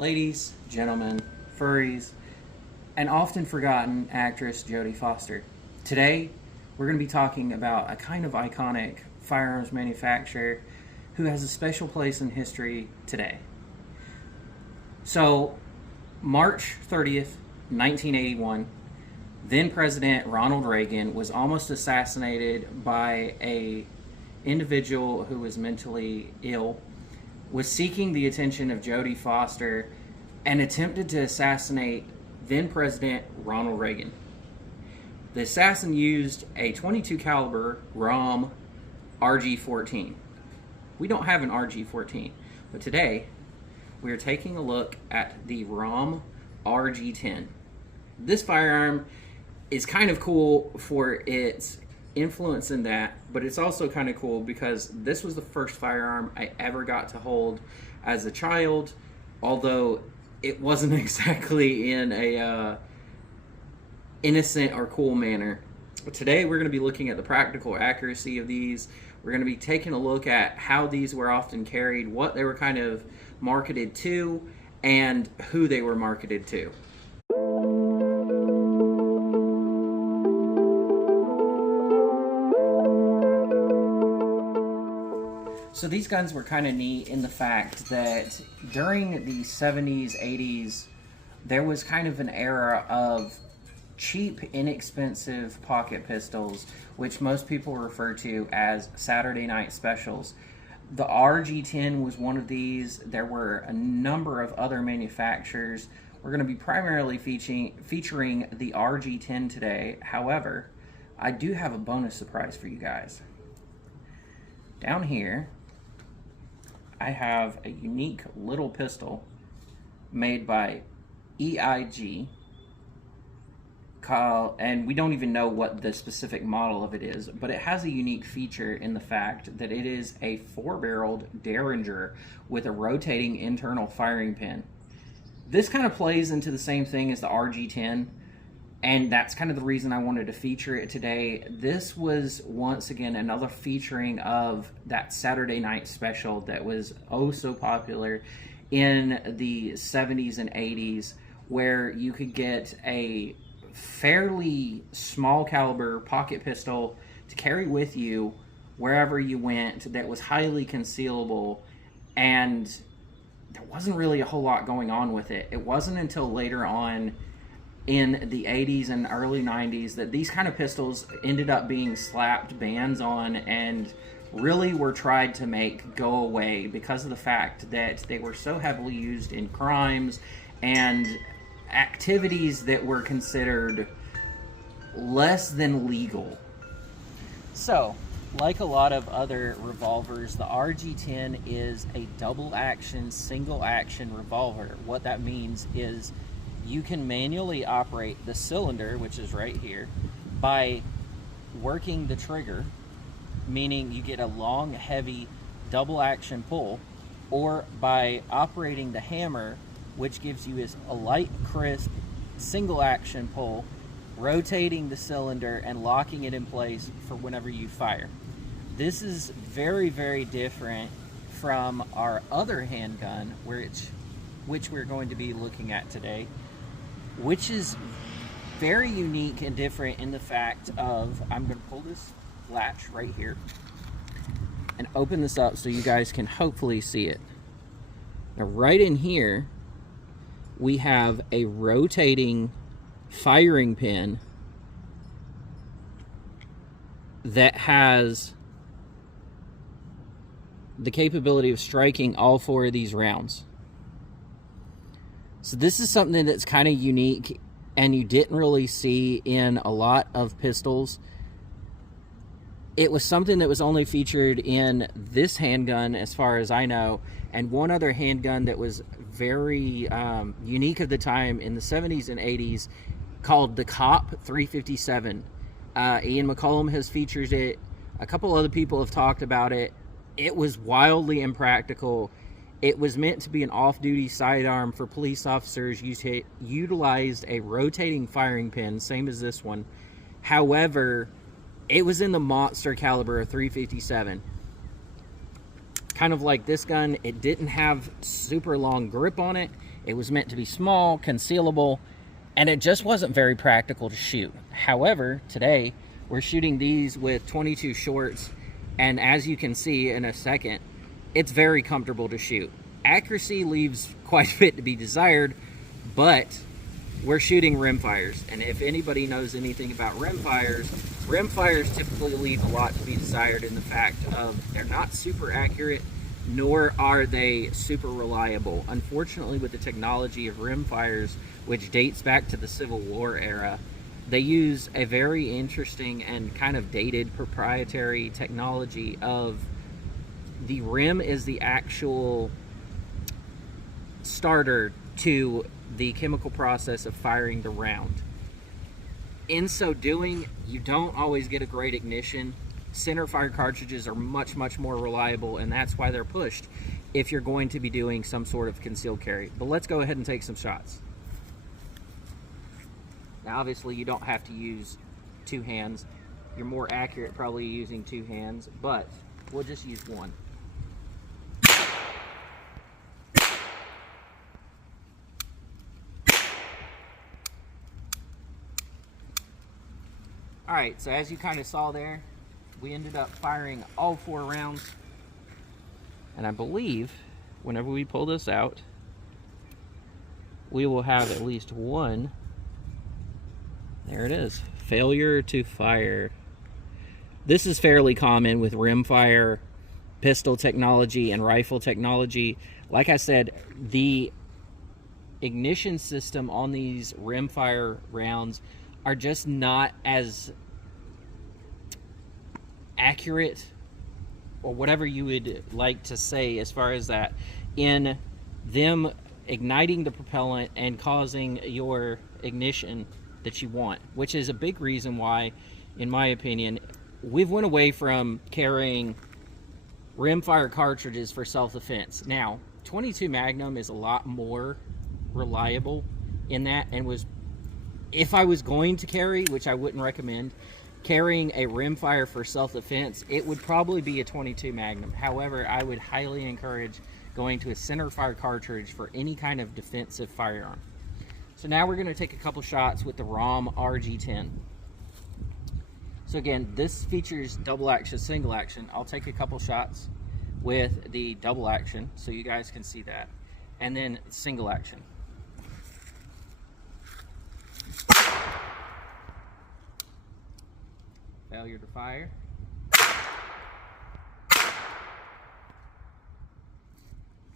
ladies, gentlemen, furries, and often forgotten actress Jodie Foster. Today, we're going to be talking about a kind of iconic firearms manufacturer who has a special place in history today. So, March 30th, 1981, then President Ronald Reagan was almost assassinated by a individual who was mentally ill, was seeking the attention of Jodie Foster, and attempted to assassinate then President Ronald Reagan. The assassin used a .22 caliber ROM RG-14. We don't have an RG-14, but today we are taking a look at the ROM RG-10. This firearm is kind of cool for its influence in that, but it's also kind of cool because this was the first firearm I ever got to hold as a child, although it wasn't exactly in a innocent or cool manner. But today we're going to be looking at the practical accuracy of these. We're going to be taking a look at how these were often carried, what they were kind of marketed to, and who they were marketed to. So these guns were kind of neat in the fact that during the 70s, 80s, there was kind of an era of cheap, inexpensive pocket pistols, which most people refer to as Saturday night specials. The RG-10 was one of these. There were a number of other manufacturers. We're going to be primarily featuring the RG-10 today. However, I do have a bonus surprise for you guys. Down here, I have a unique little pistol made by EIG, and we don't even know what the specific model of it is, but it has a unique feature in the fact that it is a 4-barreled Derringer with a rotating internal firing pin. This kind of plays into the same thing as the RG-10, and that's kind of the reason I wanted to feature it today. This was, once again, another featuring of that Saturday night special that was oh so popular in the 70s and 80s, where you could get a fairly small caliber pocket pistol to carry with you wherever you went that was highly concealable, and there wasn't really a whole lot going on with it. It wasn't until later on in the 80s and early 90s that these kind of pistols ended up being slapped bans on and really were tried to make go away because of the fact that they were so heavily used in crimes and activities that were considered less than legal. So, like a lot of other revolvers, the RG-10 is a double action, single action revolver. What that means is you can manually operate the cylinder, which is right here, by working the trigger, meaning you get a long, heavy double action pull, or by operating the hammer, which gives you a light, crisp, single action pull, rotating the cylinder and locking it in place for whenever you fire. This is very, very different from our other handgun, which we're going to be looking at today, which is very unique and different in the fact of, I'm going to pull this latch right here and open this up so you guys can hopefully see it. Now right in here, we have a rotating firing pin that has the capability of striking all 4 of these rounds. So this is something that's kind of unique and you didn't really see in a lot of pistols. It was something that was only featured in this handgun as far as I know, and one other handgun that was very unique at the time in the 70s and 80s called the COP 357. Ian McCollum has featured it. A couple other people have talked about it. It was wildly impractical. It was meant to be an off-duty sidearm for police officers who utilized a rotating firing pin, same as this one. However, it was in the monster caliber of .357. Kind of like this gun, it didn't have super long grip on it. It was meant to be small, concealable, and it just wasn't very practical to shoot. However, today we're shooting these with 22 shorts, and as you can see in a second, it's very comfortable to shoot. Accuracy leaves quite a bit to be desired, but we're shooting rimfires, and if anybody knows anything about rimfires typically leave a lot to be desired in the fact of they're not super accurate, nor are they super reliable. Unfortunately, with the technology of rimfires, which dates back to the Civil War era, they use a very interesting and kind of dated proprietary technology of the rim is the actual starter to the chemical process of firing the round. In so doing, you don't always get a great ignition. Center fire cartridges are much more reliable, and that's why they're pushed if you're going to be doing some sort of concealed carry. But let's go ahead and take some shots. Now obviously you don't have to use two hands. You're more accurate probably using two hands, but we'll just use one. Alright, so as you kind of saw there, we ended up firing all 4 rounds. And I believe whenever we pull this out, we will have at least one. There it is. Failure to fire. This is fairly common with rimfire, pistol technology, and rifle technology. Like I said, the ignition system on these rimfire rounds are just not as accurate, or whatever you would like to say as far as that, in them igniting the propellant and causing your ignition that you want, which is a big reason why, in my opinion, we've went away from carrying rimfire cartridges for self-defense. Now, 22 Magnum is a lot more reliable in that, and was, if I was going to carry, which I wouldn't recommend, carrying a rimfire for self-defense, it would probably be a 22 Magnum. However, I would highly encourage going to a center fire cartridge for any kind of defensive firearm. So now we're going to take a couple shots with the ROM RG-10. So again, this features double action, single action. I'll take a couple shots with the double action so you guys can see that, and then single action. Failure to fire.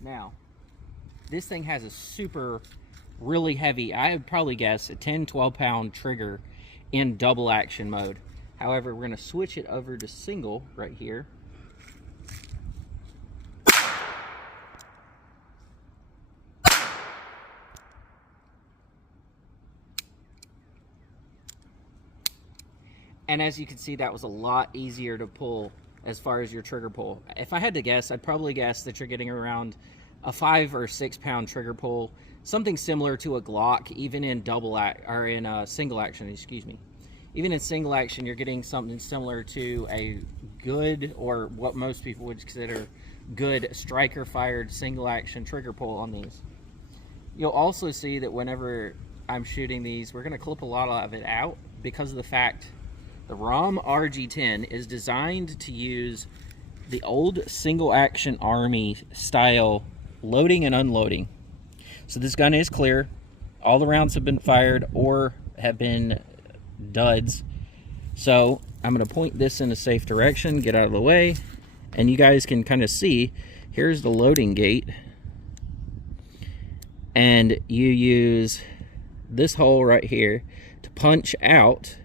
Now, this thing has a really heavy, I would probably guess a 10-12 pound trigger in double action mode. However, we're going to switch it over to single right here. And as you can see, that was a lot easier to pull as far as your trigger pull. If I had to guess, I'd probably guess that you're getting around a 5 or 6 pound trigger pull, something similar to a Glock, even in single action, excuse me. Even in single action, you're getting something similar to a good, or what most people would consider good, striker fired single action trigger pull on these. You'll also see that whenever I'm shooting these, we're going to clip a lot of it out because of the fact the ROM RG-10 is designed to use the old single action Army style loading and unloading. So this gun is clear. All the rounds have been fired or have been duds. So I'm going to point this in a safe direction, get out of the way, and you guys can kind of see, here's the loading gate. And you use this hole right here to punch out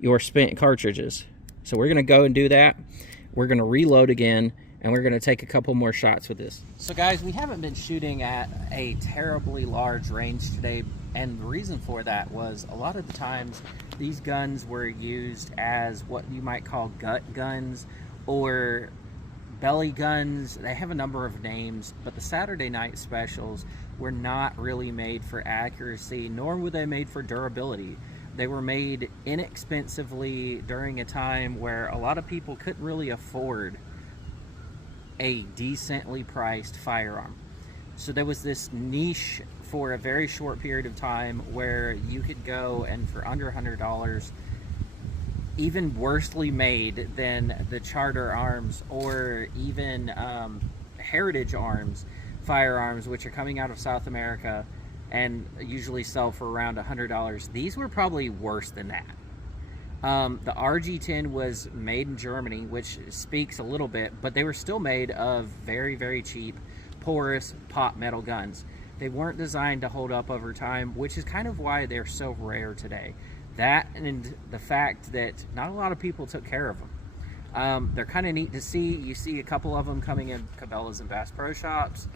your spent cartridges. So we're going to go and do that. We're going to reload again, and we're going to take a couple more shots with this. So guys, we haven't been shooting at a terribly large range today, and the reason for that was a lot of the times these guns were used as what you might call gut guns or belly guns. They have a number of names, but the Saturday night specials were not really made for accuracy, nor were they made for durability. They were made inexpensively during a time where a lot of people couldn't really afford a decently priced firearm. So there was this niche for a very short period of time where you could go and for under $100, even worsely made than the Charter Arms or even Heritage Arms firearms, which are coming out of South America and usually sell for around $100. These were probably worse than that. The RG-10 was made in Germany, which speaks a little bit, but they were still made of very, very cheap, porous pot metal guns. They weren't designed to hold up over time, which is kind of why they're so rare today. That and the fact that not a lot of people took care of them. They're kind of neat to see. You see a couple of them coming in Cabela's and Bass Pro Shops,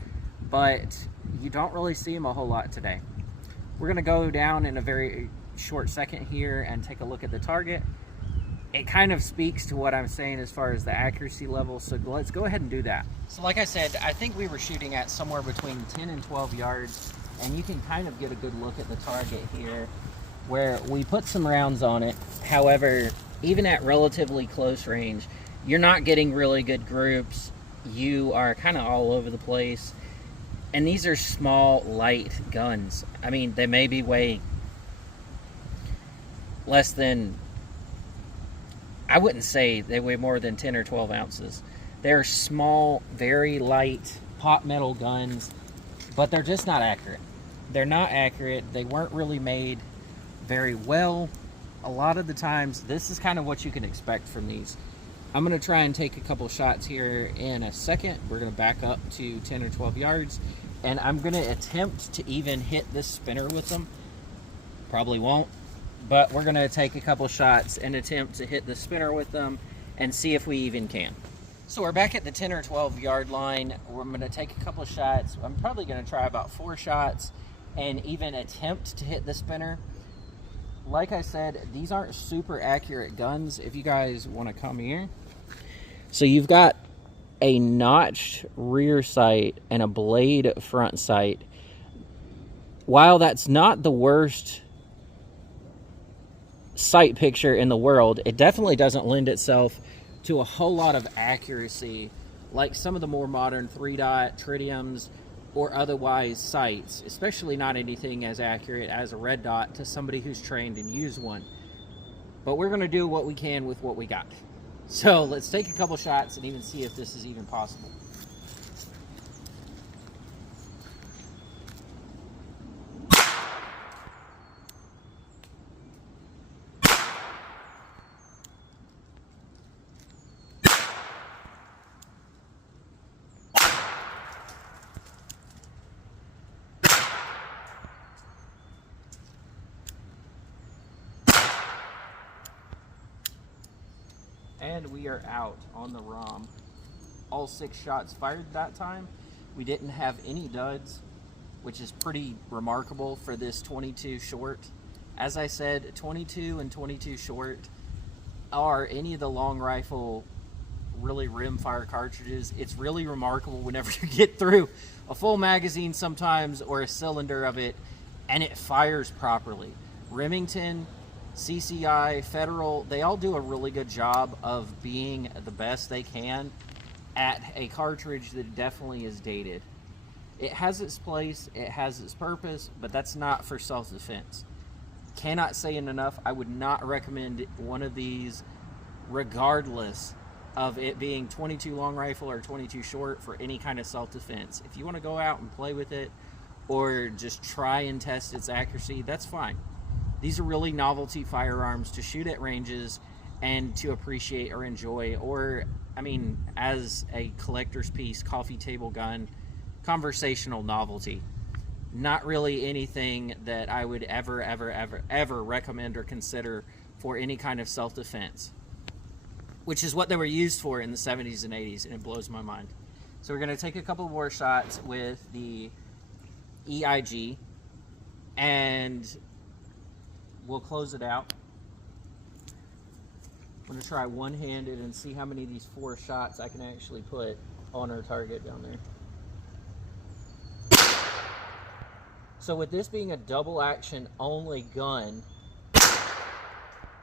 but you don't really see them a whole lot today. We're going to go down in a very short second here and take a look at the target. It kind of speaks to what I'm saying as far as the accuracy level, so let's go ahead and do that. So like I said, I think we were shooting at somewhere between 10 and 12 yards, and you can kind of get a good look at the target here where we put some rounds on it. However, even at relatively close range, you're not getting really good groups. You are kind of all over the place, and these are small, light guns. I mean, they maybe weigh less than, I wouldn't say they weigh more than 10 or 12 ounces. They're small, very light pot metal guns, but they're just not accurate. They're not accurate. They weren't really made very well. A lot of the times, this is kind of what you can expect from these. I'm going to try and take a couple shots here in a second. We're going to back up to 10 or 12 yards, and I'm going to attempt to even hit this spinner with them. Probably won't, but we're going to take a couple shots and attempt to hit the spinner with them and see if we even can. So we're back at the 10 or 12 yard line. I'm going to take a couple shots. I'm probably going to try about 4 shots and even attempt to hit the spinner. Like I said, these aren't super accurate guns. If you guys want to come here. So you've got a notched rear sight and a blade front sight. While that's not the worst sight picture in the world, it definitely doesn't lend itself to a whole lot of accuracy like some of the more modern 3-dot tritiums or otherwise sights, especially not anything as accurate as a red dot to somebody who's trained and used one. But we're going to do what we can with what we got. So let's take a couple shots and even see if this is even possible. And we are out on the ROM. All 6 shots fired that time. We didn't have any duds, which is pretty remarkable for this 22 short. As I said, 22 and 22 short are any of the long rifle really rimfire cartridges. It's really remarkable whenever you get through a full magazine sometimes or a cylinder of it and it fires properly. Remington, CCI, Federal, they all do a really good job of being the best they can at a cartridge that definitely is dated. It has its place, it has its purpose, but that's not for self-defense. Cannot say it enough, I would not recommend one of these regardless of it being 22 long rifle or 22 short for any kind of self-defense. If you want to go out and play with it or just try and test its accuracy, that's fine. These are really novelty firearms to shoot at ranges and to appreciate or enjoy, or, I mean, as a collector's piece, coffee table gun, conversational novelty. Not really anything that I would ever recommend or consider for any kind of self-defense, which is what they were used for in the 70s and 80s, and it blows my mind. So we're going to take a couple more shots with the EIG, and we'll close it out. I'm going to try one-handed and see how many of these 4 shots I can actually put on our target down there. So with this being a double action only gun,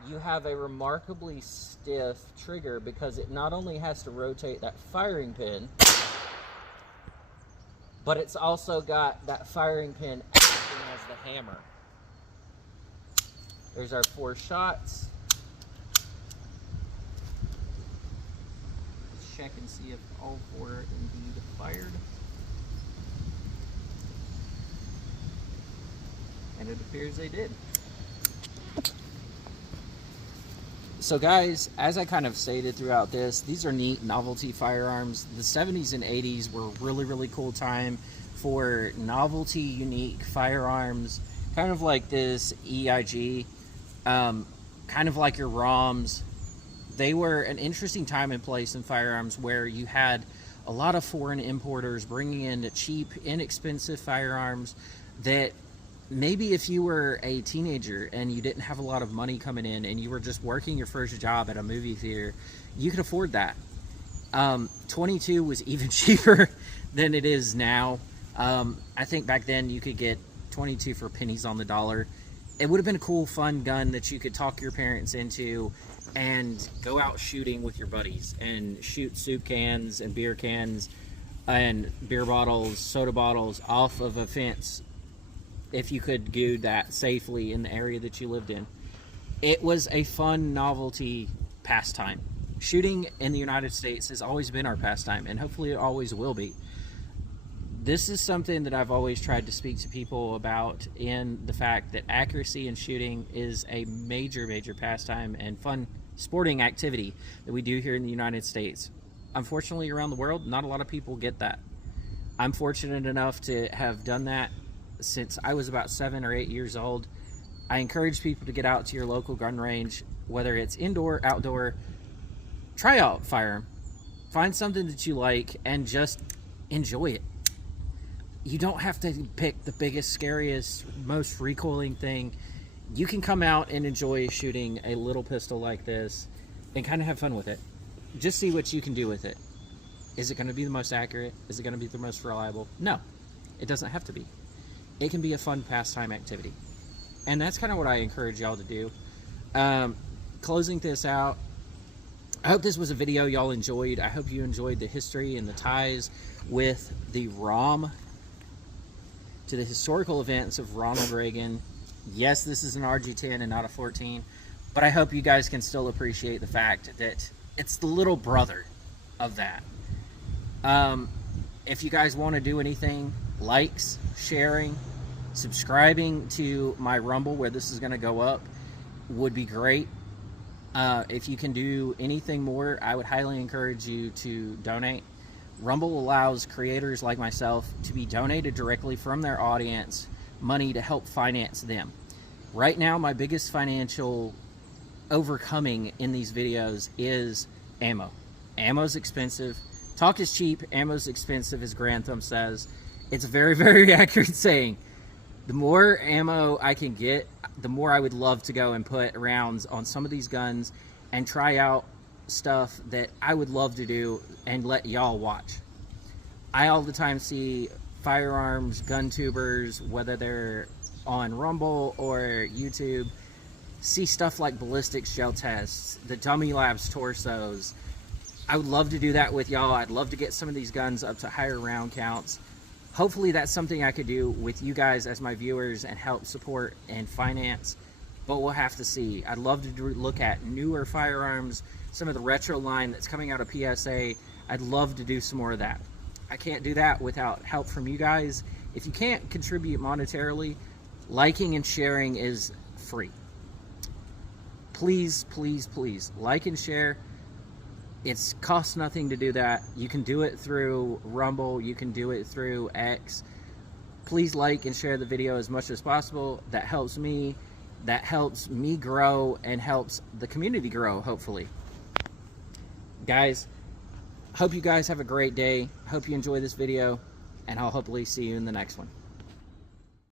you have a remarkably stiff trigger because it not only has to rotate that firing pin, but it's also got that firing pin acting as the hammer. There's our 4 shots. Let's check and see if all 4 are indeed fired. And it appears they did. So guys, as I kind of stated throughout this, these are neat novelty firearms. The 70s and 80s were a really, really cool time for novelty, unique firearms, kind of like this EIG, kind of like your ROMs. They were an interesting time and place in firearms where you had a lot of foreign importers bringing in cheap, inexpensive firearms that maybe if you were a teenager and you didn't have a lot of money coming in and you were just working your first job at a movie theater, you could afford that. 22 was even cheaper than it is now. I think back then you could get 22 for pennies on the dollar. It would have been a cool, fun gun that you could talk your parents into and go out shooting with your buddies and shoot soup cans and beer cans and beer bottles, soda bottles off of a fence, if you could do that safely in the area that you lived in. It was a fun novelty pastime. Shooting in the United States has always been our pastime, and hopefully it always will be. This is something that I've always tried to speak to people about, in the fact that accuracy in shooting is a major, major pastime and fun sporting activity that we do here in the United States. Unfortunately, around the world, not a lot of people get that. I'm fortunate enough to have done that since I was about 7 or 8 years old. I encourage people to get out to your local gun range, whether it's indoor, outdoor. Try out firearm. Find something that you like and just enjoy it. You don't have to pick the biggest, scariest, most recoiling thing. You can come out and enjoy shooting a little pistol like this and kind of have fun with it. Just see what you can do with it. Is it going to be the most accurate? Is it going to be the most reliable? No, it doesn't have to be. It can be a fun pastime activity. And that's kind of what I encourage y'all to do. Closing this out, I hope this was a video y'all enjoyed. I hope you enjoyed the history and the ties with the ROM to the historical events of Ronald Reagan. Yes, this is an RG-10 and not a 14, but I hope you guys can still appreciate the fact that it's the little brother of that. If you guys want to do anything, likes, sharing, subscribing to my Rumble where this is going to go up would be great. If you can do anything more, I would highly encourage you to donate. Rumble allows creators like myself to be donated directly from their audience money to help finance them. Right now, my biggest financial overcoming in these videos is ammo. Ammo's expensive. Talk is cheap, ammo's expensive, as Grantham says. It's a very, very accurate saying. The more ammo I can get, the more I would love to go and put rounds on some of these guns and try out stuff that I would love to do and let y'all watch. I all the time see firearms, gun tubers, whether they're on Rumble or YouTube, see stuff like ballistics gel tests, the Dummy Labs torsos. I would love to do that with y'all. I'd love to get some of these guns up to higher round counts. Hopefully that's something I could do with you guys as my viewers and help support and finance, but we'll have to see. I'd love to look at newer firearms, some of the retro line that's coming out of PSA. I'd love to do some more of that. I can't do that without help from you guys. If you can't contribute monetarily, liking and sharing is free. Please, please, please like and share. It's costs nothing to do that. You can do it through Rumble. You can do it through X. Please like and share the video as much as possible. That helps me. That helps me grow and helps the community grow, hopefully. Guys, hope you guys have a great day. Hope you enjoy this video, and I'll hopefully see you in the next one.